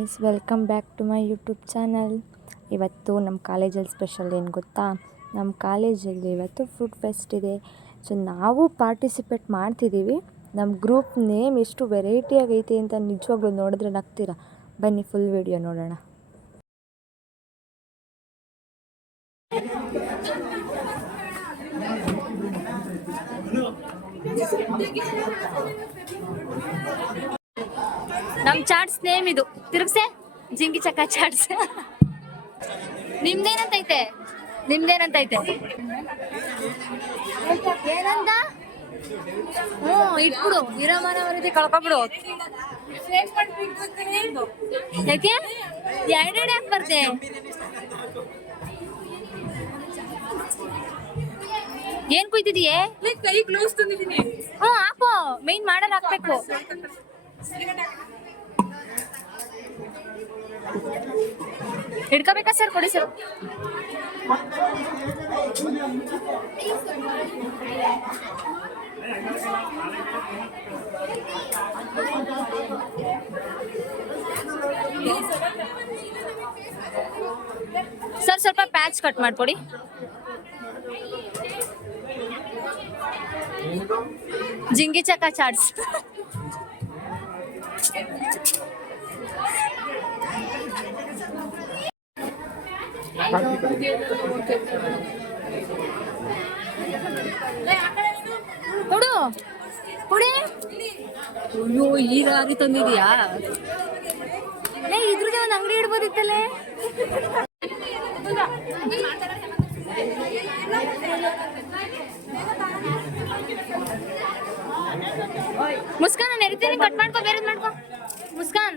Guys, welcome back to my YouTube channel. ಇವತ್ತು ನಮ್ಮ ಕಾಲೇಜಲ್ಲಿ ಸ್ಪೆಷಲ್ ಏನು ಗೊತ್ತಾ, ನಮ್ಮ ಕಾಲೇಜಲ್ಲಿ ಇವತ್ತು ಫುಡ್ ಫೆಸ್ಟ್ ಇದೆ. ಸೊ ನಾವು ಪಾರ್ಟಿಸಿಪೇಟ್ ಮಾಡ್ತಿದ್ದೀವಿ. ನಮ್ಮ ಗ್ರೂಪ್ ನೇಮ್ ಎಷ್ಟು ವೆರೈಟಿಯಾಗೈತೆ ಅಂತ ನಿಜವಾಗ್ಲೂ ನೋಡಿದ್ರೆ ನಗ್ತೀರಾ. ಬನ್ನಿ ಫುಲ್ ವಿಡಿಯೋ ನೋಡೋಣ. ನಮ್ಮ ಚಾಟ್ಸ್ ನೇಮ್ ಇದು, ತಿರುಗ್ಸೆ ಜಿಂಗಿ ಚಕ್ಕ ಚಾಟ್ಸ್. ನಿಮ್ದೇನಂತೈತೆ ಏನಂತ? ಇಟ್ಬಿಡು, ಇರೋ ಮನವರಿತಿ ಕಳ್ಕೊಬಿಡು. ಯಾಕೆ ಎರಡೆರಡು ಯಾಕೆ ಬರ್ತೆ? ಏನ್ ಕುಯ್ತಿದೀಯೇ? ಕೈ ಕ್ಲೋಸ್ ತಂದಿದ್ದೀನಿ. ಹಾಕೋ, ಮೈನ್ ಮಾಡಲ್ ಹಾಕ್ಬೇಕು. ಹಿಡ್ಕೋಬೇಕಾ ಸರ್? ಕೊಡಿ ಸರ್. ಸರ್ ಸ್ವಲ್ಪ ಪ್ಯಾಚ್ ಕಟ್ ಮಾಡ್ಕೊಡಿ. ಜಿಂಗಿ ಚಕ್ಕ ಚಾಟ್ಸ್. ಕೊಡು ಕೊಡಿ. ಅಯ್ಯೋ, ಈಗ ಆಗಿ ತಂದಿದೀಯಾ? ಇದ್ರದೇ ಒಂದು ಅಂಗಡಿ ಇಡ್ಬೋದಿತ್ತಲ್ಲೇ. ಮುಸ್ಕಾನ್, ನಾನು ಎರಿತೀನಿ, ಕಟ್ ಮಾಡ್ಕೊ, ಬೇರೆ ಮಾಡ್ಕೊ. ಮುಸ್ಕಾನ್,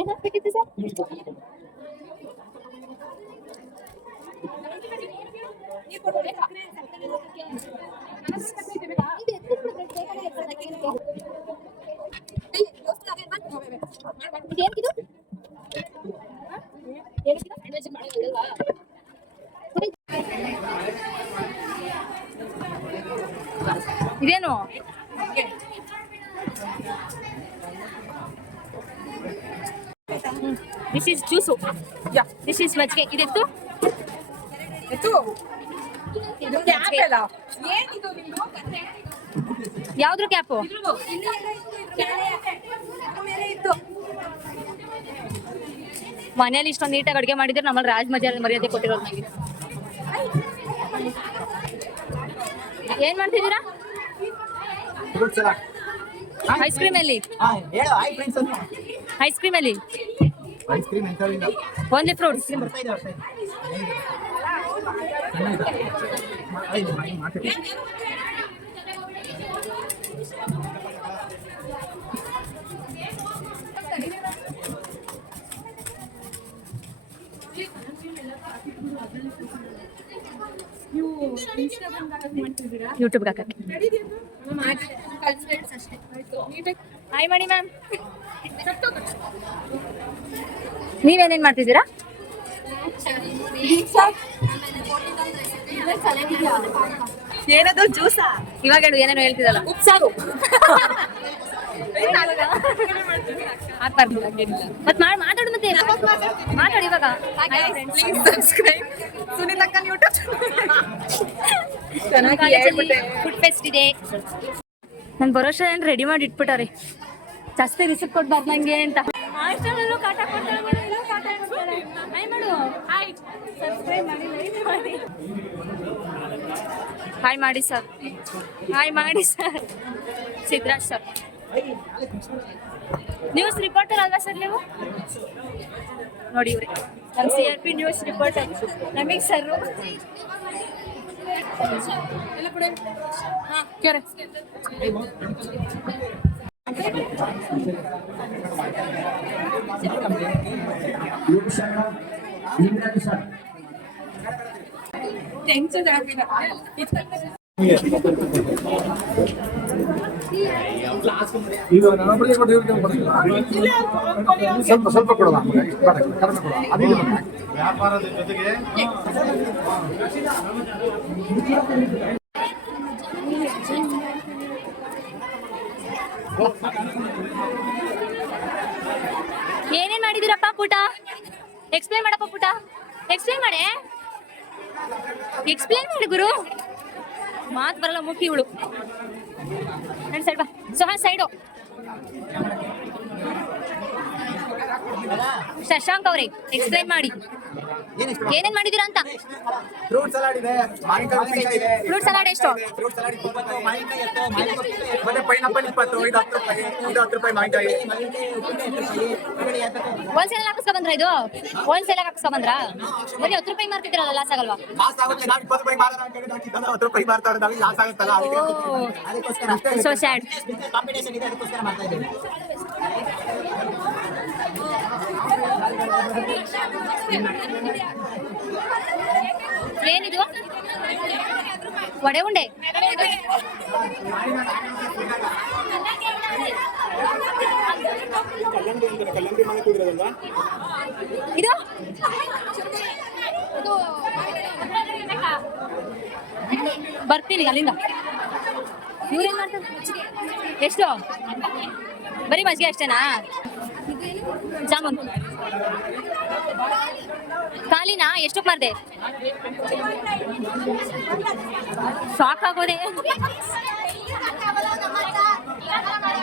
ಏನಾಗ್ಬೇಕಿತ್ತು ಸರ್? ಇದೇನು? This is juice. This is ಮಜ್ಜಿಗೆ. ಇದೆತ್ತು ಯಾವ್ದ್ರ ಕ್ಯಾಪು? ಮನೇಲಿ ಇಷ್ಟೊಂದು ನೀಟಾಗಿ ಅಡುಗೆ ಮಾಡಿದ್ರೆ ನಮ್ಮಲ್ಲಿ ರಾಜ್ ಮರ್ಯಾದೆ ಕೊಟ್ಟಿರೋದು. ನನಗೆ ಏನ್ ಮಾಡ್ತಿದ್ದೀರಾ? ಐಸ್ ಕ್ರೀಮ್ ಎಲ್ಲಿ? ಐಸ್ ಕ್ರೀಮ್ ಎಲ್ಲಿ? Only fruits. ಯೂಟ್ಯೂಬ್ ಹಾಕಕ್ಕೆ. ಹಾಯ್ ಮಾಡಿ ಮ್ಯಾಮ್. ನೀವೇನೇನ್ ಮಾಡ್ತಿದ್ದೀರಾ? ಏನದು ಜ್ಯೂಸಾ? ಇವಾಗ ಹೇಳು, ಏನೇನೋ ಹೇಳ್ತಿದ್ದಲ್ಲ. ಉಪ್ಸಾರು. ಮತ್ ಮಾತಾಡು, ಮತ್ತೆ ಮಾತಾಡಿ ಇವಾಗ. ಫುಡ್ ಫೆಸ್ಟ್ ಇದೆ. ನನ್ ಭರೋಸಾ ಏನ್ ರೆಡಿ ಮಾಡಿ ಇಟ್ಬಿಟ್ಟಾರೆ, ಜಾಸ್ತಿ ರಿಸಿಪ್ಟ್ ಕೊಡ್ಬಾರ್ದು ನಂಗೆ ಅಂತ. ಹಾಯ್ ಮಾಡಿ ಸರ್. ಹಾಯ್ ಮಾಡಿ ಸರ್. ಸಿದ್ರಾಜ್ ಸರ್, ನ್ಯೂಸ್ ರಿಪೋರ್ಟರ್ ಅಲ್ವಾ ಸರ್ ನೀವು? ನೋಡಿ ಇವ್ರಿ ನಮ್ಮ CRP ನ್ಯೂಸ್ ರಿಪೋರ್ಟರ್ ನಮಗ್ ಸರ್. ಈಗ ನನ್ನೊಬ್ಬರಿಗೆ ಕೊಟ್ಟು ಇವ್ರಿಗೆ ಕೊಡೋದು. ಸ್ವಲ್ಪ ಸ್ವಲ್ಪ ಕೊಡೋಣ ನಮಗೆ, ಇಷ್ಟು ಬೇಡ, ಕಡಿಮೆ ಕೊಡೋಣ. ಅದಿಲ್ಲ ಮತ್ತೆ. ವ್ಯಾಪಾರದ ಜೊತೆಗೆ ಏನೇನ್ ಮಾಡಿದಿರಪ್ಪ ಪುಟ? ಎಕ್ಸ್ಪ್ಲೇನ್ ಮಾಡಪ್ಪ ಪುಟ, ಎಕ್ಸ್ಪ್ಲೇನ್ ಮಾಡಿ, ಎಕ್ಸ್ಪ್ಲೇನ್ ಮಾಡಿ ಗುರು. ಮಾತು ಬರಲ್ಲ ಮುಖಿ ಇವಳು. ನನ್ನ ಸೈಡ್ ಬಾ ಸೋಹನ್, ಸೈಡು. ಶಶಾಂಕ್ ಅವ್ರೆ ಎಕ್ಸ್ಪ್ಲೇನ್ ಮಾಡಿ ಏನೇನ್ ಮಾಡಿದೀರಾ ಅಂತ. ಫ್ರೂಟ್ ಸಲಾಡ್ ಇದೆ, ಮಾವಿನಕಾಯಿ ಉಪ್ಪಿನಕಾಯಿ ಇದೆ. ಫ್ರೂಟ್ ಸಲಾಡ್ ಎಷ್ಟು? ಫ್ರೂಟ್ ಸಲಾಡ್ 20, ಮಾವಿನಕಾಯಿ 10, ಮತ್ತೆ ಪೈನಾಪಲ್ 20, ಇದು 10 ರೂಪಾಯಿ, ಇದು 10 ರೂಪಾಯಿ ಮಾವಿನಕಾಯಿ. ಹೋಲ್ಸೇಲ್ ಹಾಕಿಸ್ಕೊ ಬಂದ್ರ? ಇದು ಹೋಲ್ಸೇಲ್ ಹಾಕಿಸ್ಕೊ ಬಂದ್ರ? ಬರೀ 10 ರೂಪಾಯಿ ಮಾರ್ತಿದ್ರಲ್ಲ, ಲಾಸ್ ಆಗಲ್ವಾ? ಲಾಸ್ ಆಗುತ್ತೆ. ನಾವು 20 ರೂಪಾಯಿ ಮಾರೋಣ ಅಂತ ಹೇಳಿ ಹಾಕಿದ್ದಲ್ಲ, 10 ರೂಪಾಯಿ ಮಾರ್ತಾ ಇರೋದು, ನಮಗೆ ಲಾಸ್ ಆಗುತ್ತಲ್ಲ, ಅದಕ್ಕೋಸ್ಕರ ಅಷ್ಟೇ. So sad. ಕಾಂಪಿಟೇಷನ್ ಇದೆ, ಅದಕ್ಕೋಸ್ಕರ ಮಾಡ್ತಾ ಇದ್ದೀವಿ. ಏನಿದು? ವಡೆ ಉಂಡೆ. ಇದು ಬರ್ತೀನಿ ಅಲ್ಲಿಂದ. ಇವ್ರೇನ್ ಮಾಡ್ತಾರೆ? ಎಷ್ಟು? ಬರೀ ಮಜ್ಜಿಗೆ ಅಷ್ಟೇನಾ? ಜಾಮೂನ್ ಖಾಲಿನಾ? ಎಷ್ಟಕ್ಕೆ ಮಾರ್ದೆ? ಶಾಕ್ ಆಗೋದೆ.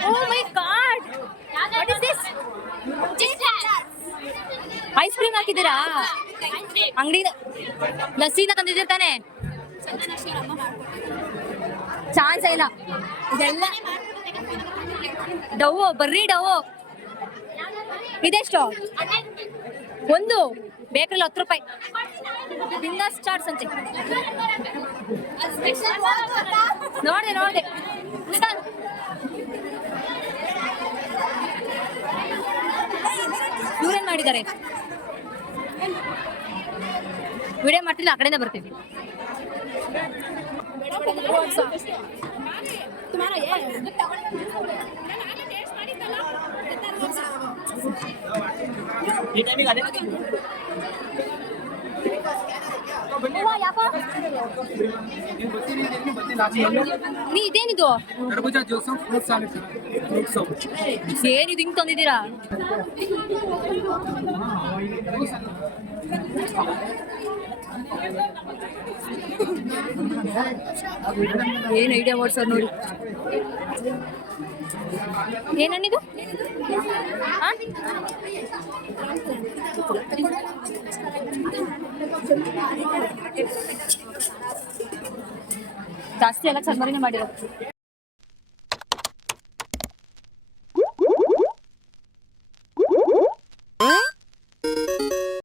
Oh my God, what is this? Ice cream ಹಾಕಿದ್ದೀರಾ? ಅಂಗಡಿ ಲಸ್ಸಿನ ತಂದಿದ್ದೀರ್ತಾನೆ. ಚಾನ್ಸ್ ಇಲ್ಲ. ಇದೆಲ್ಲ ಡವ್, ಬರ್ರಿ ಡವ್. ಇದೆಷ್ಟು? ಒಂದು ಬೇಕ್ರಲ್ಲಿ 10 ರೂಪಾಯಿ. ಬಿಂದಾಸ್ ಚಾಟ್ಸ್ ಅಂತೆ. ನೋಡ್ದೆ ಇವ್ರೇನ್ ಮಾಡಿದ್ದಾರೆ? ವಿಡಿಯೋ ಮಾಡ್ತಿಲ್ಲ, ಆ ಕಡೆಯಿಂದ ಬರ್ತೀವಿ. ನೀ ಇದೇನಿದು? ಕರ್ಬೂಜ ಜ್ಯೂಸು, ಫ್ರೂಟ್ ಸಲಾಡ್, ಫ್ರೂಟ್ಸು. ಏನಿದು ಹಿಂಗ್ ತಂದಿದ್ದೀರಾ? ಏನ್ ಐಡಿಯಾ ಮಾಡ್ಸೋರ್ ನೋಡಿ. ಏನಣ್ಣಿದು? ಜಾಸ್ತಿ ಎಲ್ಲ ಚರ್ಮರಿನೇ ಮಾಡಿರೋದು.